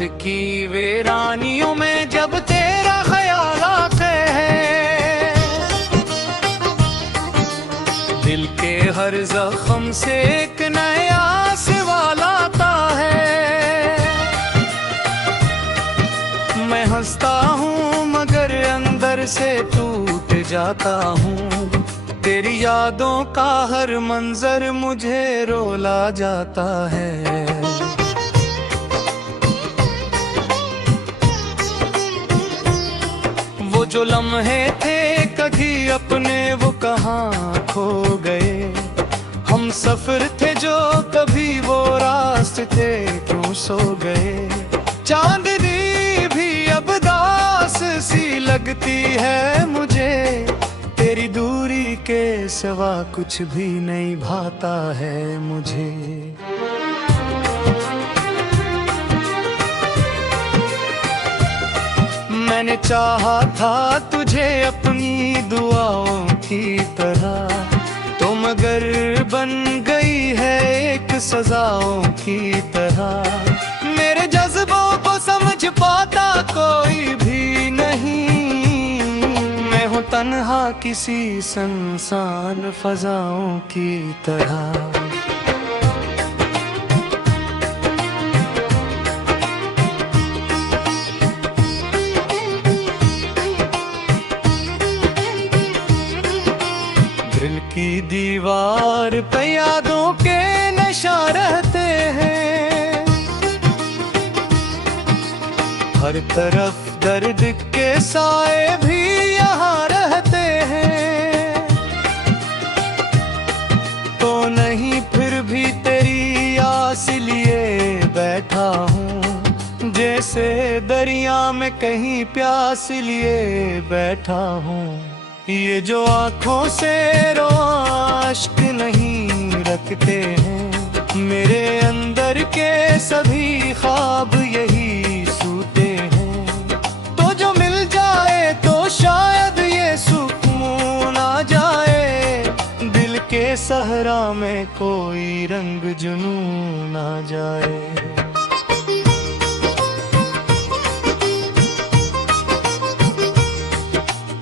की वीरानियों में जब तेरा ख्याल आते है, दिल के हर जख्म से एक नया सवाल आता है। मैं हंसता हूँ मगर अंदर से टूट जाता हूँ, तेरी यादों का हर मंजर मुझे रुला जाता है। वो जो लम्हे थे कभी अपने वो कहाँ खो गए, हम सफर थे जो कभी वो रास्ते क्यों सो गए। चांदनी भी अब दास सी लगती है मुझे, तेरी दूरी के सिवा कुछ भी नहीं भाता है मुझे। मैंने चाहा था तुझे अपनी दुआओं की तरह, तो मगर बन गई है एक सजाओं की तरह। मेरे जज्बों को समझ पाता कोई भी नहीं, मैं हूँ तन्हा किसी सुनसान फजाओं की तरह। दिल की दीवार पे यादों के नशा रहते हैं, हर तरफ दर्द के साए भी यहाँ रहते हैं। तो नहीं फिर भी तेरी आस लिए बैठा हूँ, जैसे दरिया में कहीं प्यास लिए बैठा हूँ। ये जो आँखों से रोश्क नहीं रखते हैं, मेरे अंदर के सभी ख्वाब यही सूते हैं। तो जो मिल जाए तो शायद ये सुकून आ जाए, दिल के सहरा में कोई रंग जुनून आ जाए।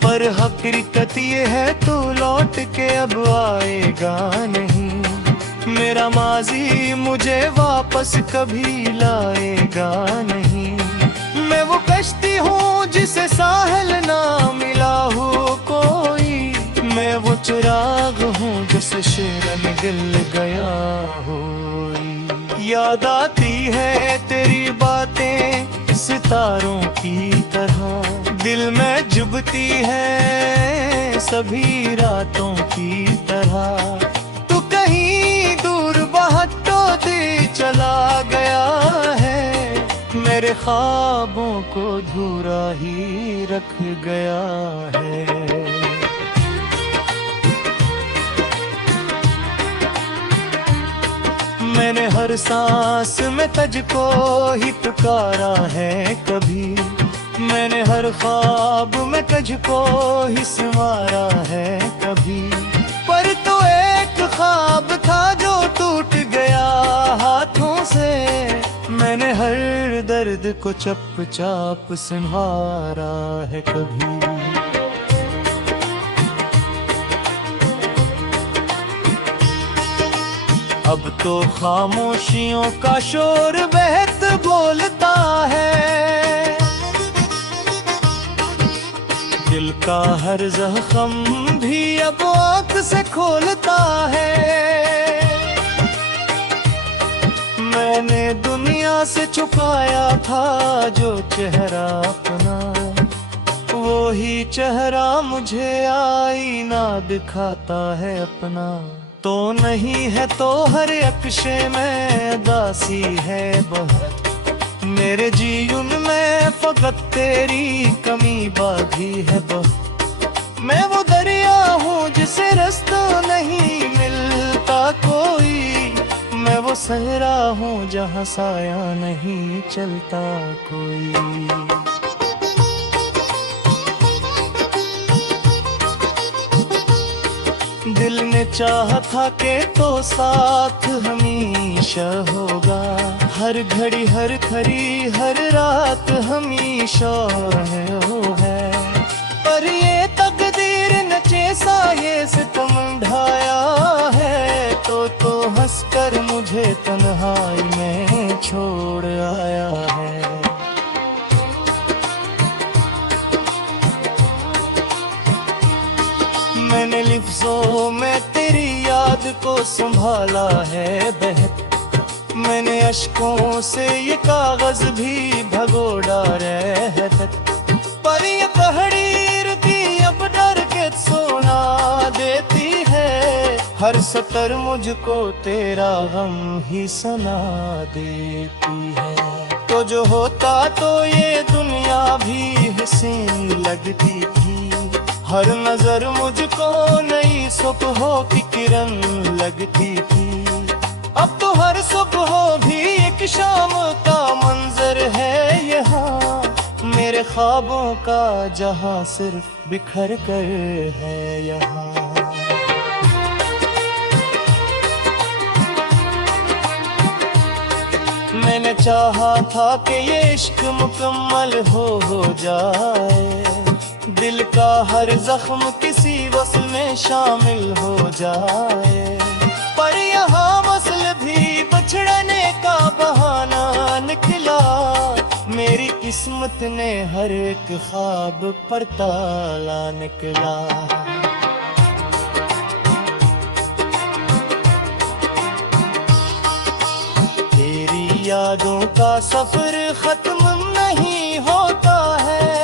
पर हकीकत ये है तो लौट के अब आएगा नहीं, मेरा माजी मुझे वापस कभी लाएगा नहीं। मैं वो कश्ती हूँ जिसे साहिल ना मिला हो कोई, मैं वो चिराग हूँ जिसे शेरन दिल गया हो। याद आती है तेरी बातें सितारों की तरह, दिल में चुभती है सभी रातों की तरह। तू कहीं दूर बहतो दे चला गया है, मेरे ख्वाबों को अधूरा ही रख गया है। मैंने हर सांस में तुझको ही पुकारा है कभी, मैंने हर ख्वाब में तुझको ही संवारा है कभी। पर तो एक ख्वाब था जो टूट गया हाथों से, मैंने हर दर्द को चुपचाप संवारा है कभी। अब तो खामोशियों का शोर बहत बोलता है, दिल का हर जख्म भी अब आँख से खोलता है। मैंने दुनिया से छुपाया था जो चेहरा अपना, वो ही चेहरा मुझे आईना दिखाता है अपना। तो नहीं है तो हर अक्शे में दासी है बहुत, मेरे जीवन में फकत तेरी कमी बाकी है बहुत। मैं वो दरिया हूँ जिसे रास्ता नहीं मिलता कोई, मैं वो सहरा हूँ जहाँ साया नहीं चलता कोई। दिल ने चाहा था कि तो साथ हमेशा होगा, हर घड़ी हर खरी हर रात हमेशा है वो है। पर ये तकदीर नचे सा ये सितम ढाया है, तो हंसकर मुझे तन्हाई में छोड़ आया है। मैंने लिफ्ज़ों में तेरी याद को संभाला है बहत, मैंने अश्कों से ये कागज भी भगोड़ा रहत। पर ये तहरीर थी अब डर के सोना देती है, हर सतर मुझको तेरा गम ही सुना देती है। तो जो होता तो ये दुनिया भी हसीन लगती थी, हर नजर मुझको नई सुबह की किरण लगती थी। अब तो हर सुबह भी एक शाम का मंजर है यहाँ, मेरे ख्वाबों का जहां सिर्फ बिखर कर है यहाँ। मैंने चाहा था कि ये इश्क मुकम्मल हो जाए, दिल का हर जख्म किसी वस्ल में शामिल हो जाए। पर यहाँ मसल भी बछड़ने का बहाना निकला, मेरी किस्मत ने हर एक ख्वाब पर ताला निकला। तेरी यादों का सफर खत्म नहीं होता है,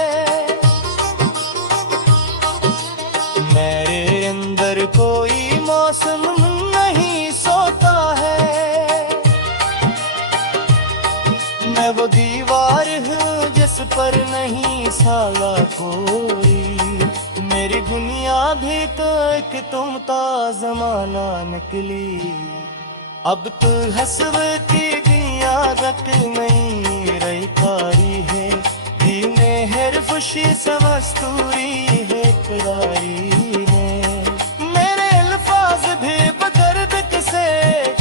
मेरे अंदर कोई मौसम नहीं सोता है। मैं वो दीवार हूँ जिस पर नहीं साला कोई, मेरी दुनिया भी तो एक तुम ता जमाना निकली। अब तो हसब की दिया रख नहीं रही कारी है, दीने हर खुशी समस्तूरी है करारी है। मेरे अल्फाज भी बदर्द से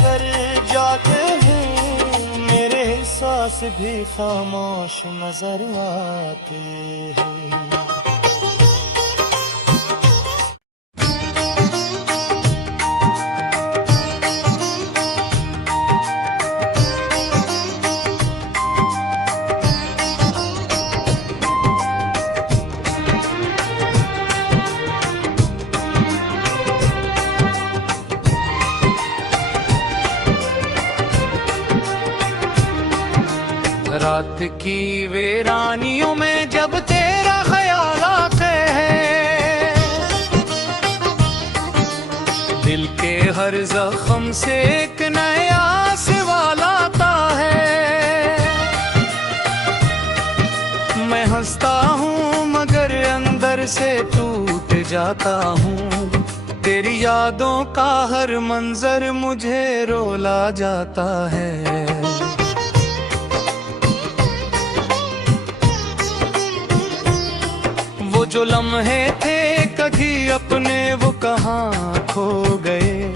कर जाते हैं, मेरे एहसास भी खामोश नजर आते हैं। रात की वीरानियों में जब तेरा ख्याल आते है, दिल के हर जख्म से एक नया सवाल आता है। मैं हंसता हूँ मगर अंदर से टूट जाता हूँ, तेरी यादों का हर मंजर मुझे रोला जाता है। जो लम्हे थे कभी अपने वो कहाँ खो गए,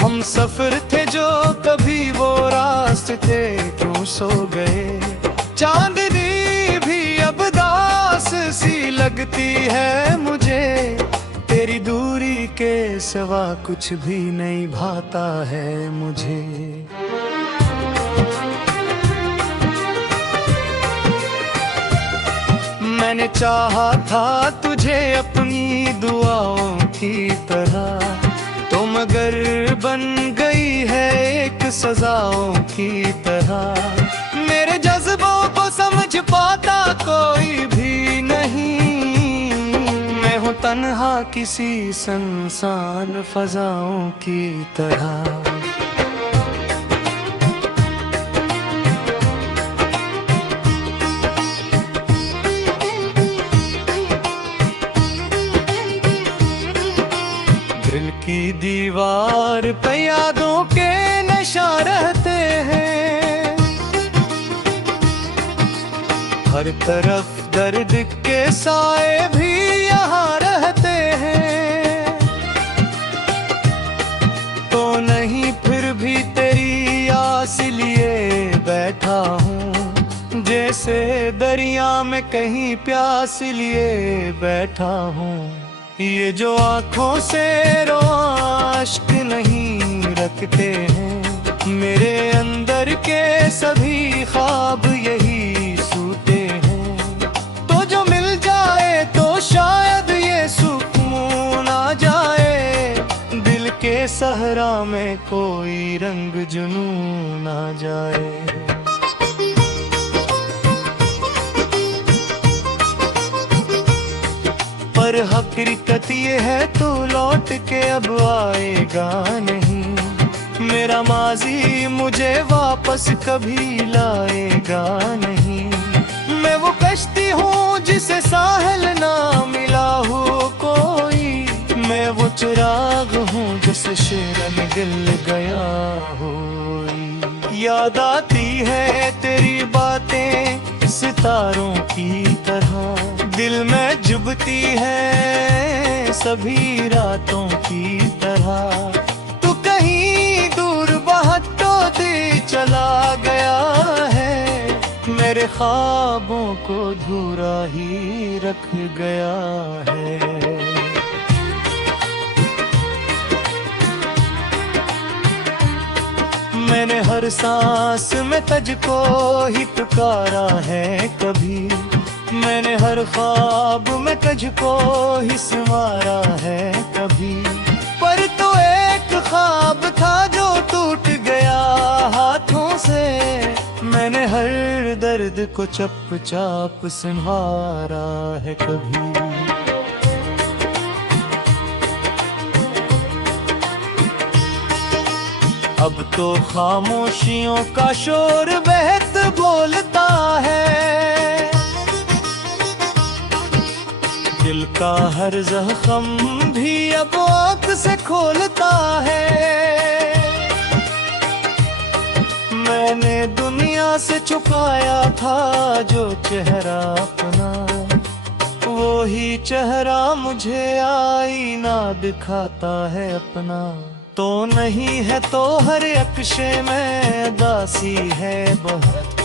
हम सफर थे जो कभी वो रास्ते क्यों सो गए। चांदनी भी अब दास सी लगती है मुझे, तेरी दूरी के सिवा कुछ भी नहीं भाता है मुझे। मैंने चाहा था तुझे अपनी दुआओं की तरह, तो मगर बन गई है एक सजाओं की तरह। मेरे जज्बों को समझ पाता कोई भी नहीं, मैं हूँ तन्हा किसी सुनसान फजाओं की तरह। दिल की दीवार पे यादों के नशा रहते हैं, हर तरफ दर्द के साए भी यहाँ रहते हैं। दरिया में कहीं प्यास लिए बैठा हूँ। ये जो आँखों से रोआश्क नहीं रखते हैं, मेरे अंदर के सभी ख्वाब यही सूते हैं। तो जो मिल जाए तो शायद ये सुकून आ जाए, दिल के सहरा में कोई रंग जुनून आ जाए। पर हकीकत ये है तो लौट के अब आएगा नहीं, मेरा माजी मुझे वापस कभी लाएगा नहीं। मैं वो कश्ती हूँ जिसे साहिल ना मिला हो कोई, मैं वो चिराग हूँ जिसे शेरन दिल गया हो। याद आती है तेरी बातें सितारों की तरह, दिल में चुभती है सभी रातों की तरह। तू कहीं दूर बहतो दे चला गया है, मेरे ख्वाबों को अधूरा ही रख गया है। मैंने हर सांस में तुझको ही पुकारा है कभी, मैंने हर ख्वाब में तुझको ही संवारा है कभी। पर तो एक ख्वाब था जो टूट गया हाथों से, मैंने हर दर्द को चुपचाप संवारा है कभी। अब तो खामोशियों का शोर बहत बोलता है, दिल का हर जख्म भी अब आँख से खोलता है। मैंने दुनिया से छुपाया था जो चेहरा अपना, वो ही चेहरा मुझे आईना दिखाता है अपना। तो नहीं है तो हर अक्शे में दासी है बहुत,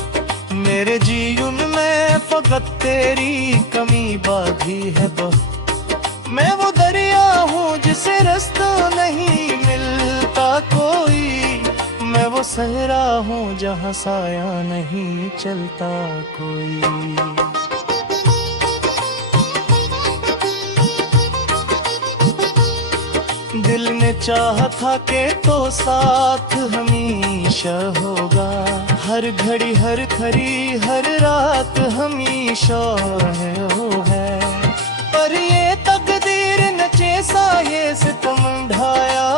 मेरे जीवन में फकत तेरी कमी बाधी है बहुत। मैं वो दरिया हूँ जिसे रास्ता नहीं मिलता कोई, मैं वो सहरा हूँ जहाँ साया नहीं चलता कोई। दिल ने चाहा था कि तो साथ हमेशा होगा, हर घड़ी हर खरी हर रात हमेशा है वो है। पर ये तकदीर नचे सा ये सितम ढाया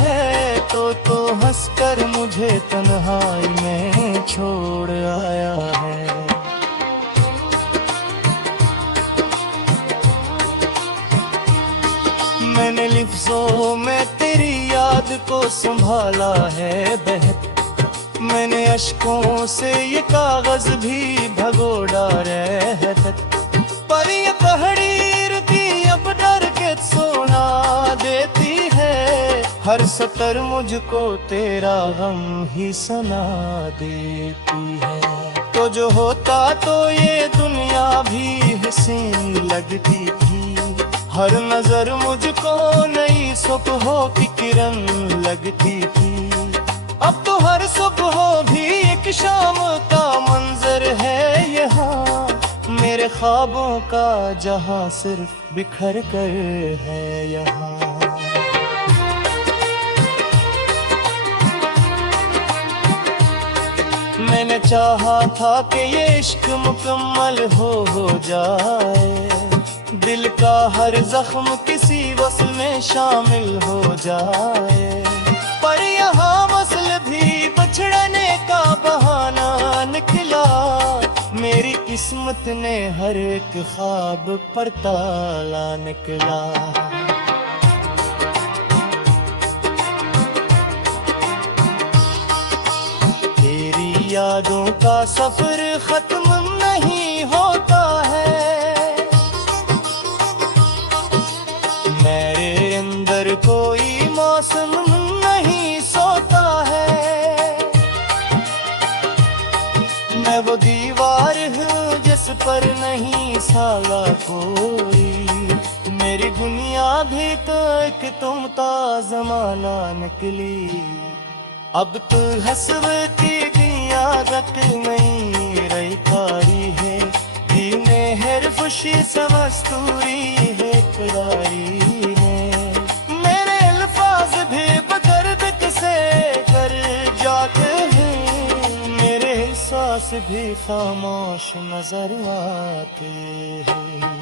है, तो हंसकर मुझे तन्हाई में छोड़ आया है। मैंने लिफ्ज़ों में तेरी याद को संभाला है बहत, मैंने अश्कों से ये कागज भी भगोड़ा रहत। पर ये तहरीर की अब डर के सोना देती है, हर सतर मुझको तेरा गम ही सुना देती है। तो जो होता तो ये दुनिया भी हसीन लगती थी, हर नजर मुझको नई सुबह की किरण लगती थी। अब तो हर सुबह भी एक शाम का मंजर है यहाँ, मेरे ख्वाबों का जहां सिर्फ बिखर कर है यहाँ। मैंने चाहा था कि ये इश्क मुकम्मल हो जाए, दिल का हर जख्म किसी वस्ल में शामिल हो जाए। पर यहाँ वस्ल भी बछड़ने का बहाना निकला, मेरी किस्मत ने हर एक ख्वाब पर ताला निकला। तेरी यादों का सफर खत्म नहीं होता है, मेरे अंदर कोई मौसम नहीं सोता है। मैं वो दीवार हूँ पर नहीं साला कोई। मेरी दुनिया भी तो एक तुम ता जमाना निकली। अब तू हसवती दिया रख नहीं रही कारी है। दीने हर खुशी समस्तूरी है करारी है। मेरे अल्फाज भी बदर्द किसे कर जाते हैं। मेरे एहसास भी खामोश नजर आते हैं।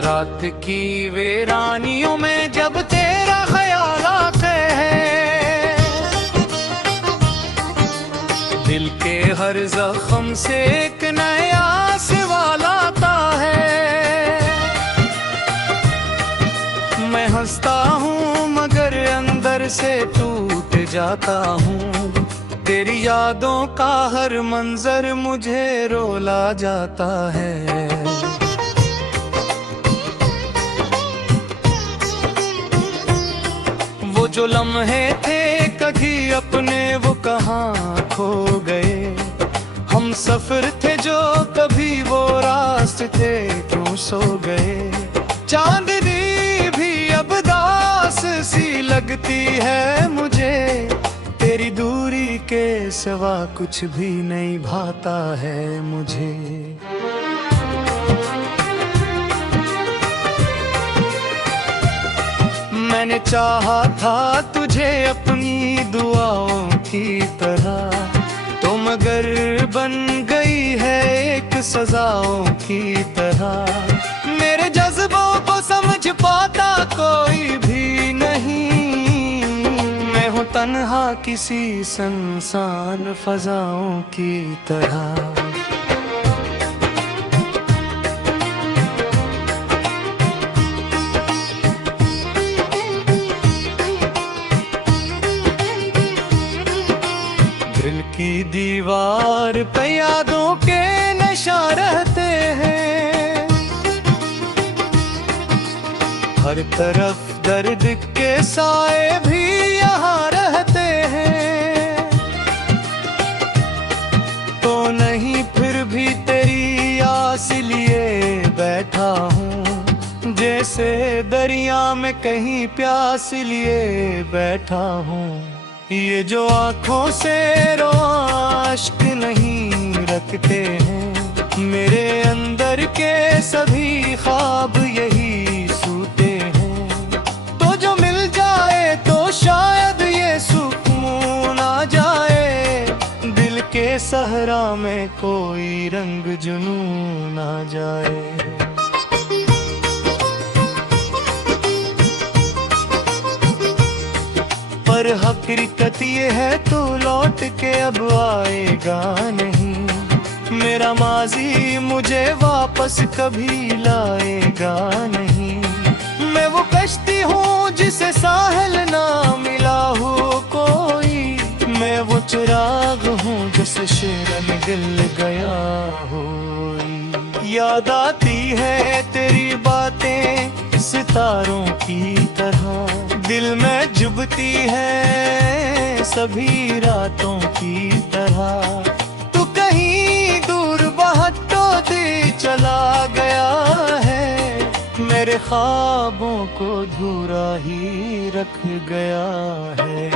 रात की वीरानियों में जब तेरा ख्याल आते है। दिल के हर जख्म से एक नया सवाल आता है। मैं हंसता हूँ मगर अंदर से टूट जाता हूँ। तेरी यादों का हर मंजर मुझे रोला जाता है। जो लम्हे थे कभी अपने वो कहाँ खो गए। हम सफर थे जो कभी वो रास्ते क्यों सो गए। चांदनी भी अब दास सी लगती है मुझे। तेरी दूरी के सिवा कुछ भी नहीं भाता है मुझे। मैंने चाहा था तुझे अपनी दुआओं की तरह। तो मगर बन गई है एक सजाओं की तरह। मेरे जज्बों को समझ पाता कोई भी नहीं। मैं हूँ तन्हा किसी सुनसान फजाओं की तरह। दिल की दीवार पे यादों के नशा रहते हैं। हर तरफ दर्द के साए भी यहाँ रहते हैं। तो नहीं फिर भी तेरी आस लिए बैठा हूँ। जैसे दरिया में कहीं प्यास लिए बैठा हूँ। ये जो आँखों से रो आश्क नहीं रखते हैं। मेरे अंदर के सभी ख्वाब यही सूते हैं। तो जो मिल जाए तो शायद ये सुकून आ जाए। दिल के सहरा में कोई रंग जुनून आ जाए। पर हकीकत ये है तू लौट के अब आएगा नहीं। मेरा माजी मुझे वापस कभी लाएगा नहीं। मैं वो कश्ती हूँ जिसे साहिल ना मिला हो कोई। मैं वो चिराग हूँ जिसे शेरन दिल गया हो। याद आती है तेरी बातें सितारों की तरह। दिल में चुभती है सभी रातों की तरह। तू कहीं दूर बहतो दे चला गया है। मेरे ख्वाबों को अधूरा ही रख गया है।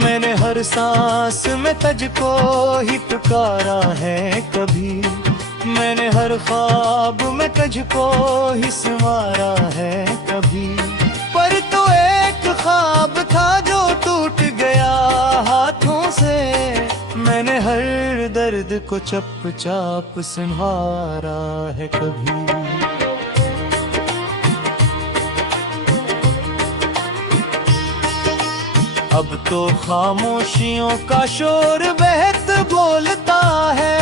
मैंने हर सांस में तुझको ही पुकारा है कभी। मैंने हर ख्वाब में तुझको ही संवारा है कभी। पर तो एक ख्वाब था जो टूट गया हाथों से। मैंने हर दर्द को चुपचाप संवारा है कभी। अब तो खामोशियों का शोर बेहद बोलता है।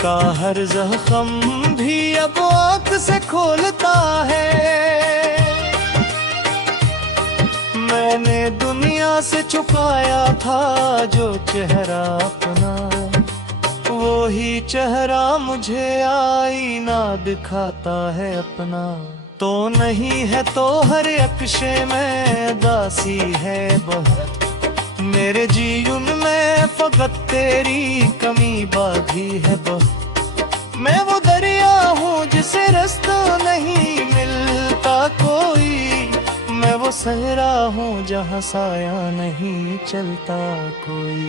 का हर जख्म भी अब आँख से खोलता है। मैंने दुनिया से छुपाया था जो चेहरा अपना, वो ही चेहरा मुझे आईना दिखाता है अपना। तो नहीं है तो हर अक्शे में दासी है बहुत, मेरे जीवन में फकत तेरी कमी बाकी है बहुत। मैं वो दरिया हूँ जिसे रास्ता नहीं मिलता कोई, मैं वो सहरा हूँ जहाँ साया नहीं चलता कोई।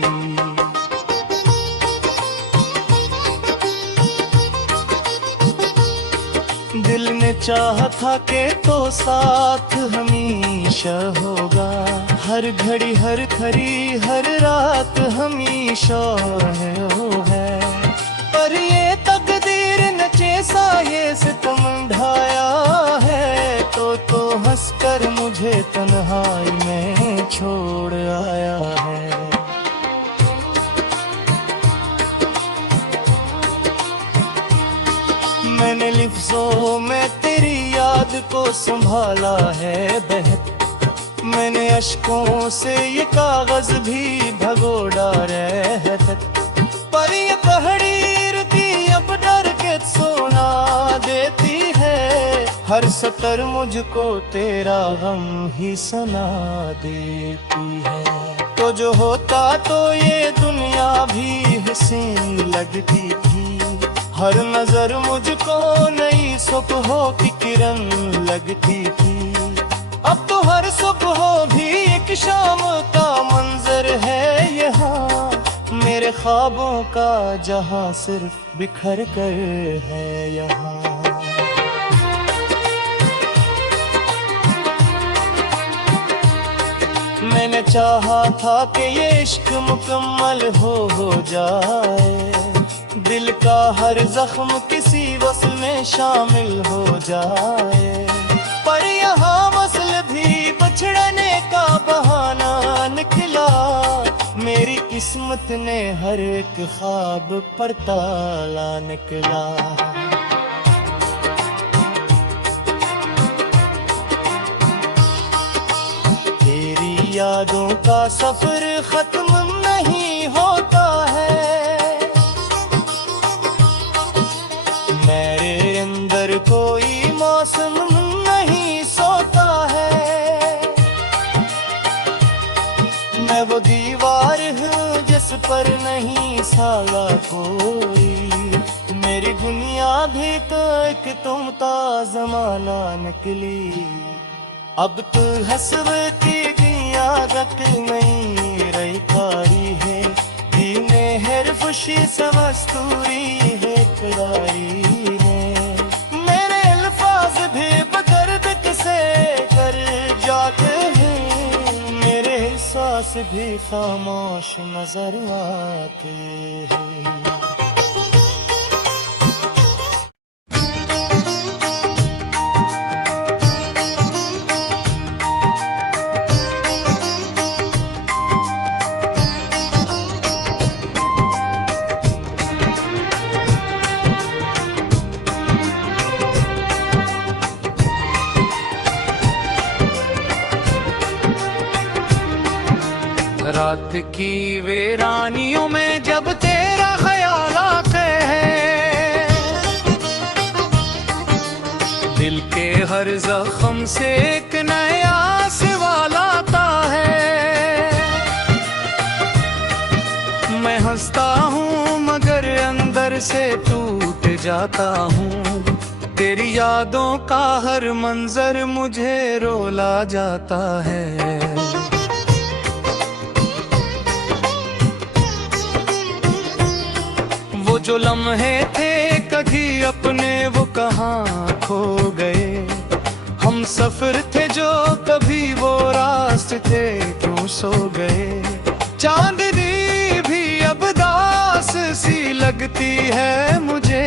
दिल ने चाहा था कि तो साथ हमेशा होगा, हर घड़ी हर खरी हर रात हमेशा है वो है। पर ये तकदीर नचे सा ये सितम ढाया है, तो हंसकर मुझे तन्हाई में छोड़ आया है। मैंने लिफ्ज़ों में तेरी याद को संभाला है बहत, मैंने अश्कों से ये कागज भी भगोड़ा रहत। पर ये पहाड़ी रुकी अब डर के सोना देती है, हर सतर मुझको तेरा गम ही सुना देती है। तो जो होता तो ये दुनिया भी हसीन लगती थी, हर नजर मुझको नई सुबह की किरण लगती थी। अब तो हर सुबह भी एक शाम का मंजर है यहाँ, मेरे ख्वाबों का जहां सिर्फ बिखर कर है यहाँ। मैंने चाहा था कि ये इश्क मुकम्मल हो जाए, दिल का हर जख्म किसी वस्ल में शामिल हो जाए। पर यहाँ वस्ल भी बछड़ने का बहाना निकला, मेरी किस्मत ने हर एक ख्वाब पर ताला निकला। तेरी यादों का सफर खत्म नहीं होता है, मेरे अंदर कोई मौसम नहीं सोता है। मैं वो दीवार हूँ जिस पर नहीं साला कोई, मेरी दुनिया भी तो एक तुम ता जमाना निकली। अब तो हसब की आदत नहीं रही कारी है, दीने हर खुशी समस्तूरी है करारी है। मेरे अल्फाज भी बदर्द किसे कर जाते हैं, मेरे एहसास भी खामोश नजर आते हैं। रात की वीरानियों में जब तेरा ख्याल आते हैं, दिल के हर जख्म से एक नया सवाल आता है। मैं हंसता हूँ मगर अंदर से टूट जाता हूँ, तेरी यादों का हर मंजर मुझे रोला जाता है। वो जो लम्हे थे कभी अपने वो कहाँ खो गए, हम सफर थे जो कभी वो रास्ते क्यों सो गए। चांदनी भी अब दास सी लगती है मुझे,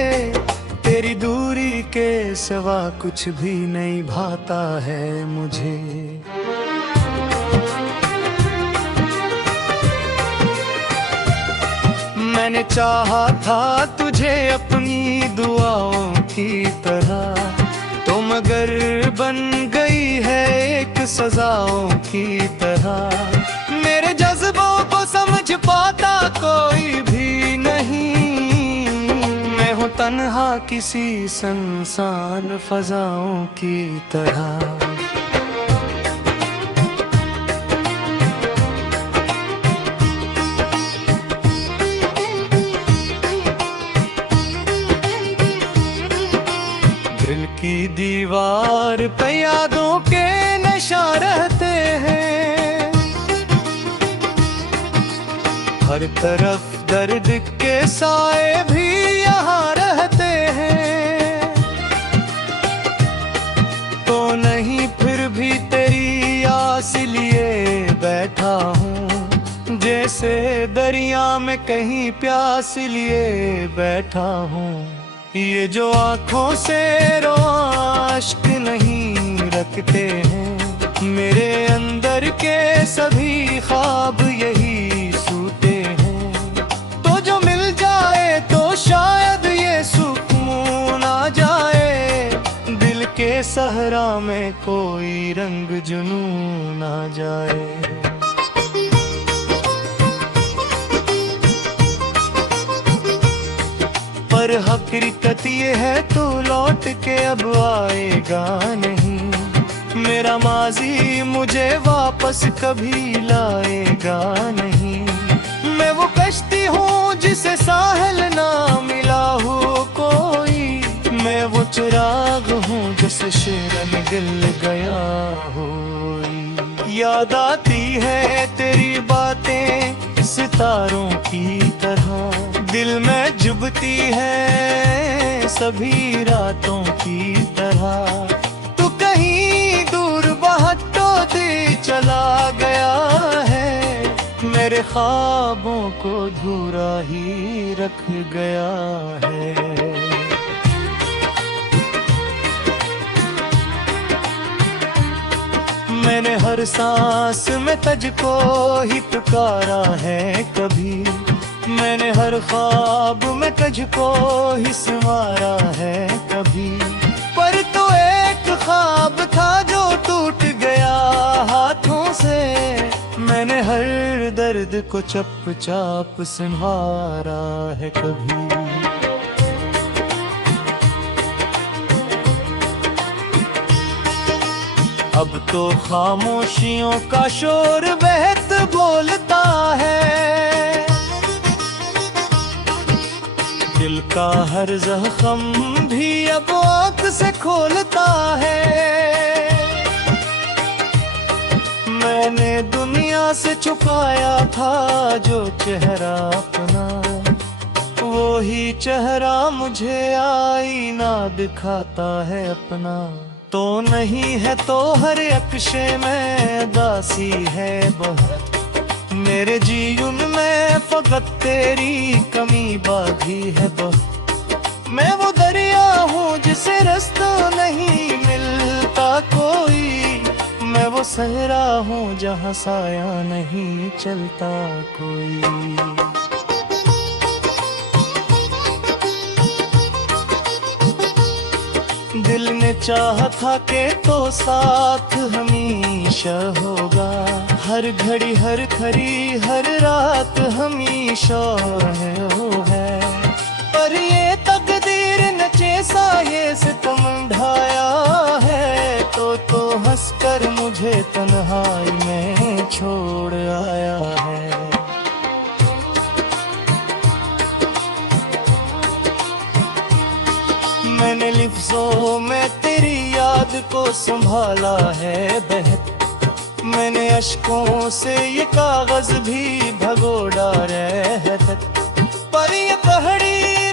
तेरी दूरी के सिवा कुछ भी नहीं भाता है मुझे। मैंने चाहा था तुझे अपनी दुआओं की तरह, तो मगर बन गई है एक सजाओं की तरह। मेरे जज्बों को समझ पाता कोई भी नहीं, मैं हूँ तन्हा किसी सुनसान फजाओं की तरह। दिल की दीवार पे यादों के नशा रहते हैं, हर तरफ दर्द के साए भी यहाँ रहते हैं। तो नहीं फिर भी तेरी आस लिए बैठा हूँ, जैसे दरिया में कहीं प्यास लिए बैठा हूँ। ये जो आँखों से रोशक नहीं रखते हैं, मेरे अंदर के सभी ख्वाब यही सूते हैं। तो जो मिल जाए तो शायद ये सुकून आ जाए, दिल के सहरा में कोई रंग जुनून आ जाए। पर हकीकत ये है तू लौट के अब आएगा नहीं, मेरा माजी मुझे वापस कभी लाएगा नहीं। मैं वो कश्ती हूँ जिसे साहिल ना मिला हो कोई, मैं वो चिराग हूँ जिसे शेरन दिल गया हो। याद आती है तेरी बातें सितारों की तरह, दिल में चुभती है सभी रातों की तरह। तू कहीं दूर बहतो दे चला गया है, मेरे ख्वाबों को अधूरा ही रख गया है। मैंने हर सांस में तुझको ही पुकारा है कभी, मैंने हर ख्वाब में तुझको ही संवारा है कभी। पर तो एक ख्वाब था जो टूट गया हाथों से, मैंने हर दर्द को चुपचाप संवारा है कभी। अब तो खामोशियों का शोर बहत बोलता है, दिल का हर जख्म भी अब आँख से खोलता है। मैंने दुनिया से छुपाया था जो चेहरा अपना, वो ही चेहरा मुझे आईना दिखाता है अपना। तो नहीं है तो हर अक्शे में दासी है बहुत, मेरे जीवन में फकत तेरी कमी बाकी है बहुत। मैं वो दरिया हूँ जिसे रास्ता नहीं मिलता कोई, मैं वो सहरा हूँ जहाँ साया नहीं चलता कोई। दिल ने चाहा था कि तो साथ हमेशा होगा, हर घड़ी हर खरी हर रात हमेशा है वो है। पर ये तकदीर नचे सा ये सितम ढाया है, तो हंसकर मुझे तन्हाई में छोड़ आया है। मैंने लिफ्ज़ों में तेरी याद को संभाला है बहत, मैंने अश्कों से ये कागज भी भगोड़ा रहता। पर ये पहाड़ी